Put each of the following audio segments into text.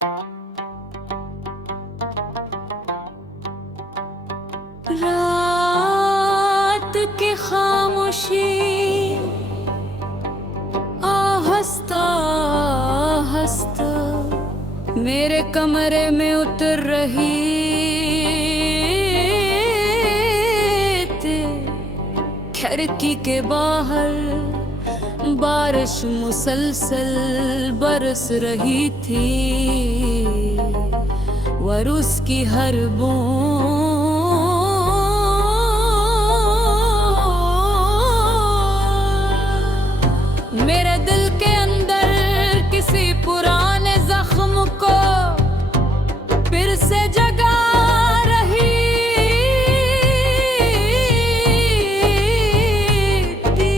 रात की खामोशी आहिस्ता आहिस्ता मेरे कमरे में उतर रही थी। खिड़की के बाहर बारिश मुसलसल बरस रही थी और उसकी हर बूंद मेरे दिल के अंदर किसी पुराने जख्म को फिर से जगा रही थी।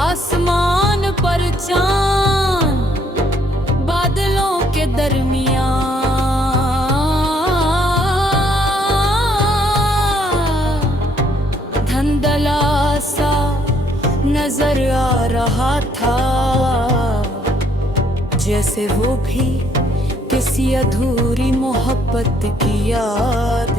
आसमान पर चांद बादलों के दरमियान धुंधला सा नजर आ रहा था, जैसे वो भी किसी अधूरी मोहब्बत की याद।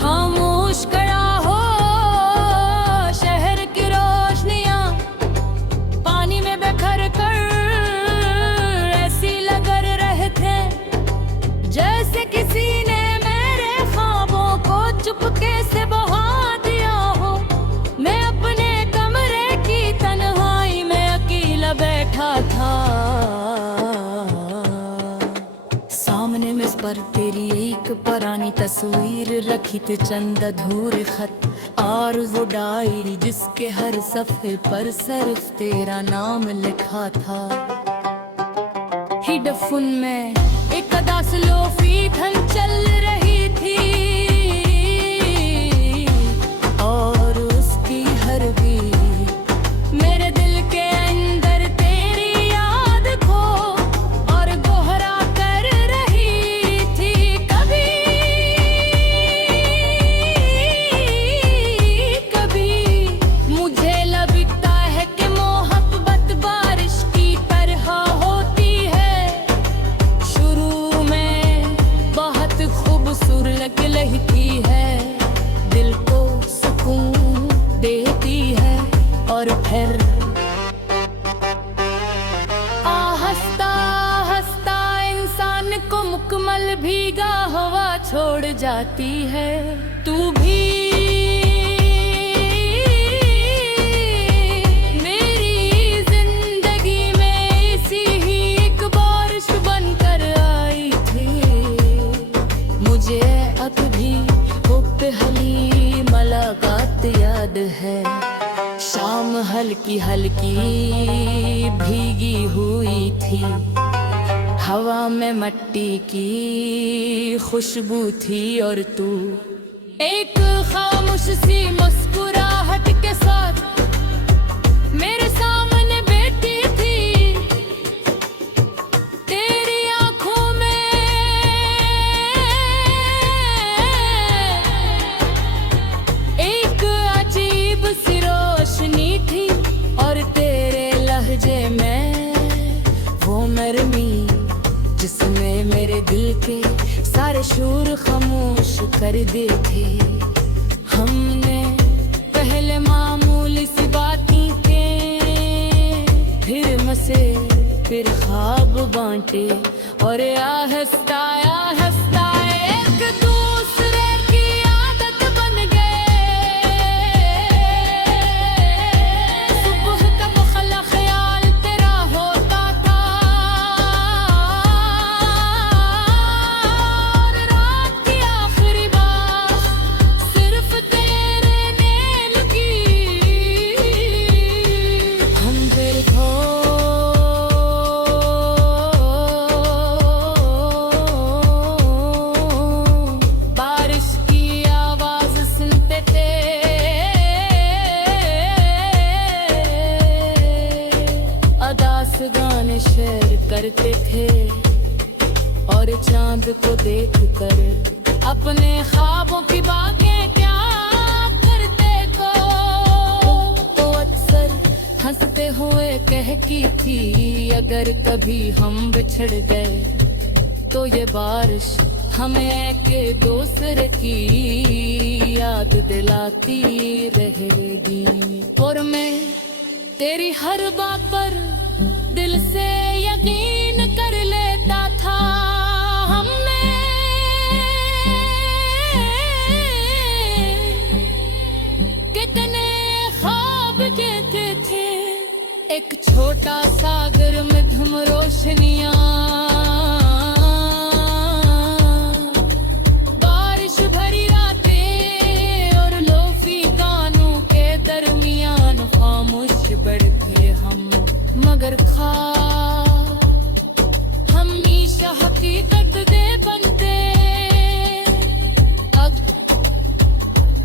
खामोश खड़ा हो शहर की रोशनियां पानी में बिखर कर ऐसी लग रहे थे जैसे किसी ने मेरे ख्वाबों को चुपके से बहा दिया हो। मैं अपने कमरे की तन्हाई में अकेला बैठा था, सामने मेज पर तेरी एक पुरानी तस्वीर रखी थी, चंद अधूरे खत और वो डायरी जिसके हर सफ़े पर सिर्फ तेरा नाम लिखा था। हेडफोन में एक अदास लोफी धन चल रही थी और उसकी हर बीट मेरे दिल के अंदर तेरी याद को और दोहरा कर रही थी। कभी कभी मुझे लगता है कि मोहब्बत बारिश की तरह होती है, शुरू में बहुत खूबसूरत लगती है, दिल को सुकून देती है और फिर आहिस्ता आहिस्ता इंसान को मुकम्मल भीगा हुआ छोड़ जाती है। तू भी मेरी जिंदगी में ऐसी ही एक बारिश बनकर आई थी। मुझे अब भी वो पहली मुलाकात याद है, शाम हल्की हल्की भीगी हुई थी, हवा में मिट्टी की खुशबू थी और तू एक खामोश सी मुस्कुराहट के साथ मेरे सामने बैठी थी। तेरी आंखों में एक अजीब सी रोशनी थी और तेरे लहजे में वो नरमी जिसमें मेरे दिल के सारे शोर खामोश कर दे थे। हमने पहले मामूली सी बातें की, फिर मसे फिर ख्वाब बांटे और आहिस्ता आहिस्ता एक दूसरे की आदत बन गए। सुबह का पहला ख्याल तेरा होता था और रात की आखिरी बात सिर्फ तेरे नेल की। हम फिर बारिश की आवाज सुनते थे, अदास गाने शेयर करते थे और चांद को देखकर अपने ख्वाबों की बातें क्या करते को। तो अक्सर हंसते हुए कह की थी, अगर कभी हम बिछड़ गए तो ये बारिश हमें एक दूसरे की याद दिलाती रहेगी। और मैं तेरी हर बात पर दिल से यकीन कर लेता था। हमने कितने ख्वाब देखे थे, एक छोटा सागर में धुम रोशनियां, बारिश भरी रातें और लोफी गानों के दरमियान खामोश बैठे हम, मगर ख्वाब हमेशा हकीकत दे बनते।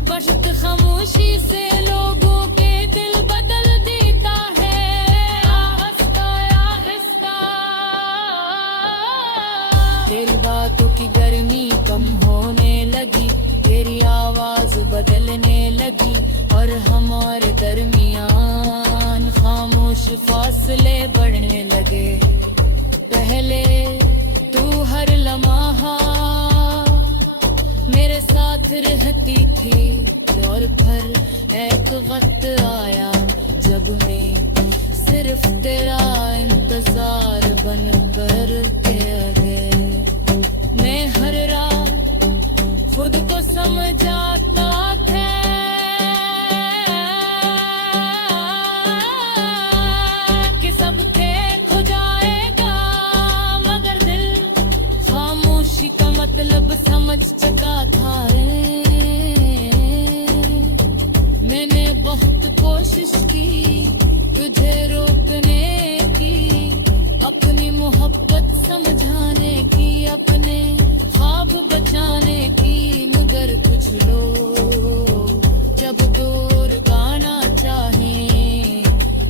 बढ़त खामोशी से लोगों के दिल बदल देता है, आहिस्ता आहिस्ता। तेरी बातों की गर्मी कम होने लगी, तेरी आवाज बदलने लगी, और हमारे दरमियान खामोश फासले बढ़ने लगे। पहले तू हर लम्हा मेरे साथ रहती थी, और फिर एक वक्त आया जब मैं सिर्फ तेरा इंतजार बनकर रह गए। मैं हर रात खुद को समझाता था कि सब ठीक हो जाएगा, मगर दिल खामोशी का मतलब समझ चुका था। मैंने बहुत कोशिश की तुझे रोकने की, अपनी मोहब्बत समझाने की, अपने ख्वाब बचाने की, मगर कुछ लोग जब दूर गाना चाहें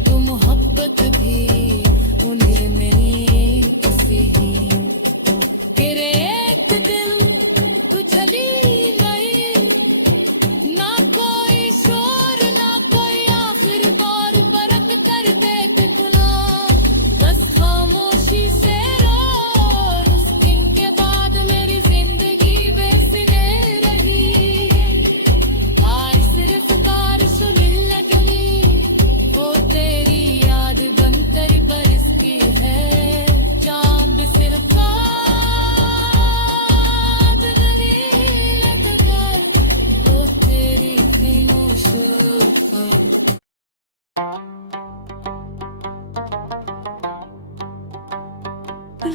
तो मोहब्बत भी उन्हें में किसी ही तेरे एक दिल तू चली गई, ना कोई शोर ना कोई आखिरी बार परख कर देख खुला, बस खामोशी से रो। उस दिन के बाद मेरी जिंदगी बेसुरे रही, आज सिर्फ बारिश मिल लगी, वो तेरी याद बनकर बरसती है। चांद सिर्फ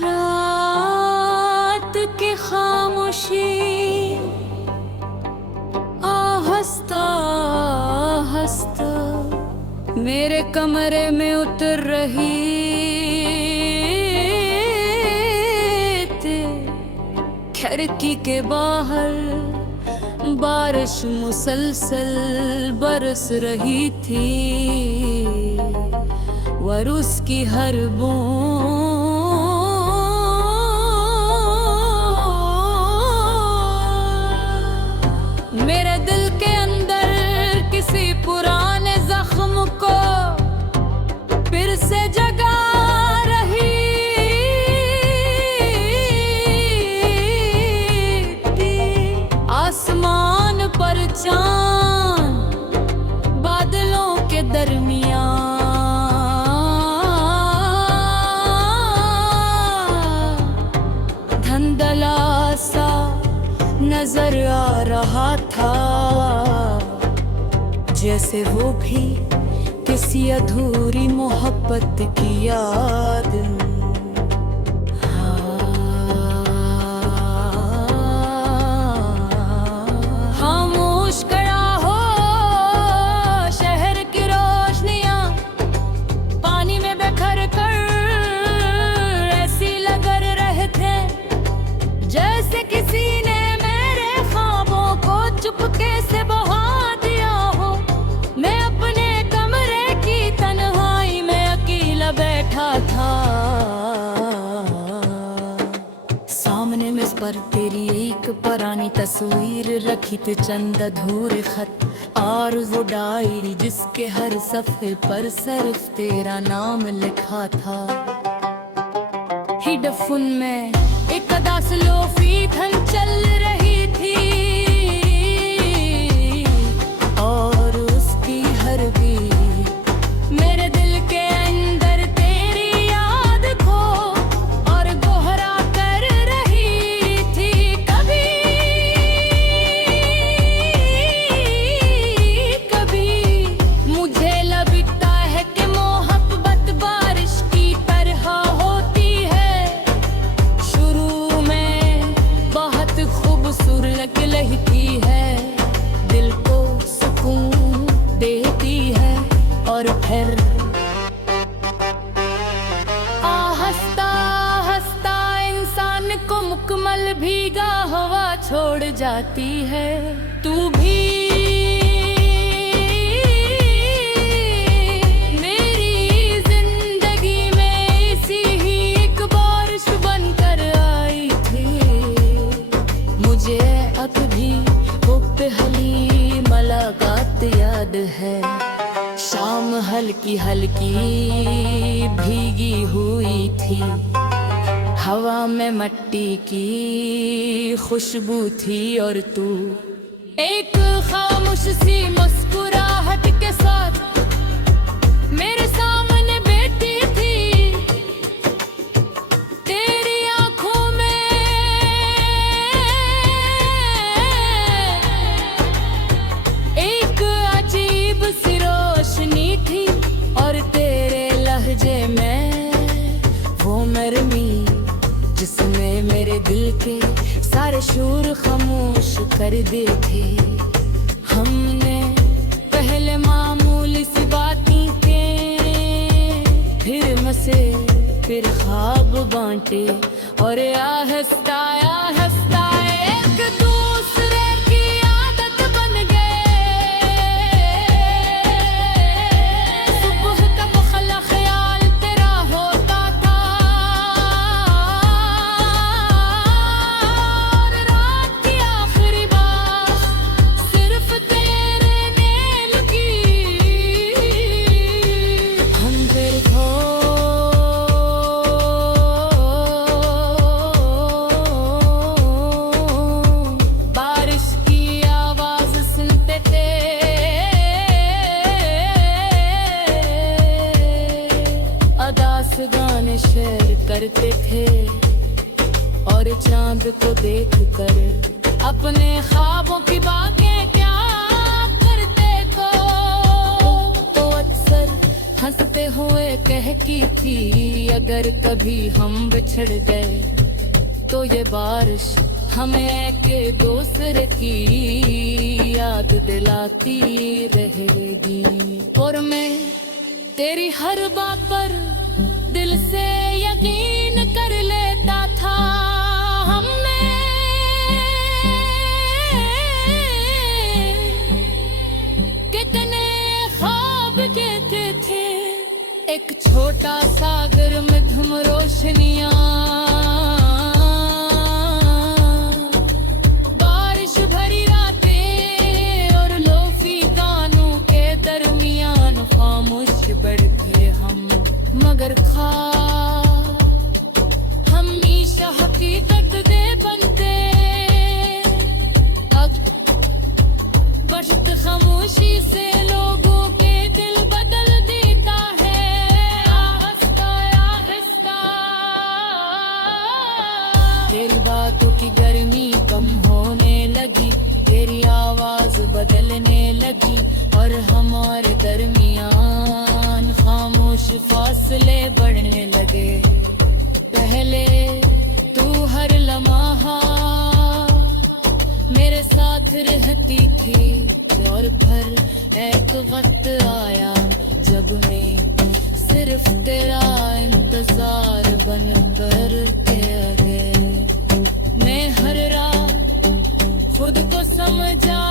रात की खामोशी आहिस्ता आहिस्ता मेरे कमरे में उतर रही थी। खिड़की के बाहर बारिश मुसलसल बरस रही थी, और उसकी हर बूंद मेरे दिल के अंदर किसी पुराने जख्म को फिर से जगा रही थी। आसमान पर चांद बादलों के दरमियान धुंधला सा नजर आ रहा था, जैसे वो भी किसी अधूरी मोहब्बत की याद। खामोश खड़ा हो शहर की रोशनियां, पानी में बिखर कर ऐसी लग रहे थे जैसे किसी ने चुपके से बहा दिया हो। मैं अपने कमरे की तन्हाई में अकेला बैठा था, सामने मेज पर तेरी एक पुरानी तस्वीर रखी थी, चंद अधूरे खत और वो डायरी जिसके हर सफ़े पर सिर्फ तेरा नाम लिखा था। हेडफोन में एक अदा स्लोफी धन चल रही थी और उसकी हर बीट मेरे दिल के अंदर तेरी याद को और दोहरा कर रही थी। कभी कभी मुझे लगता है कि मोहब्बत बारिश की तरह होती है, शुरू में बहुत खूबसूरत लगती है, दिल को सुकून देती है और फिर आहिस्ता आहिस्ता इंसान को मुकम्मल भीगा हुआ छोड़ जाती है। तू भी मेरी जिंदगी में ऐसी ही एक बारिश बनकर आई थी। मुझे अब भी वो पहली मुलाकात याद है, शाम हल्की हल्की भीगी हुई थी, हवा में मिट्टी की खुशबू थी और तू एक खामोश सी मुस्कुराहट के साथ मेरे सामने बैठी थी। तेरी आंखों में एक अजीब सी रोशनी थी और तेरे लहजे में वो नरमी जिसमें मेरे दिल के सारे शोर खामोश कर दे थे। हमने पहले मामूली सी बातें के फिर मसे फिर ख्वाब बांटे और आहिस्ता आहिस्ता एक दूसरे की आदत बन गए। सुबह का पहला ख्याल तेरा होता था और रात की आखिरी बात सिर्फ तेरे नेल की। हम फिर बारिश की आवाज सुनते थे, अदास गाने शेयर करते थे और चांद को देखकर अपने ख्वाबों की बातें क्या करते तो अक्सर हंसते हुए कहती थी, अगर कभी हम बिछड़ गए तो ये बारिश हमें के दूसरे की याद दिलाती रहेगी। और मैं तेरी हर बात पर दिल से यकीन कर लेता था। हमने कितने ख्वाब कहते थे, एक छोटा सागर में धुम रोशनियां, बारिश भरी रातें और लोफी गानों के दरमियान खामोश बैठे हम, मगर हमेशा हकीकत दे बनते। अब बढ़त खामोशी से लोगों के दिल बदल देता है, आहिस्ता आहिस्ता। तेरी बातों की गर्मी कम होने लगी, तेरी आवाज बदलने लगी और हमारे दरमियान खामोश फासले बढ़ने लगे। पहले तू हर लम्हा मेरे साथ रहती थी और फिर एक वक्त आया जब मैं सिर्फ तेरा इंतजार बनकर रह गए। मैं हर रात खुद को समझा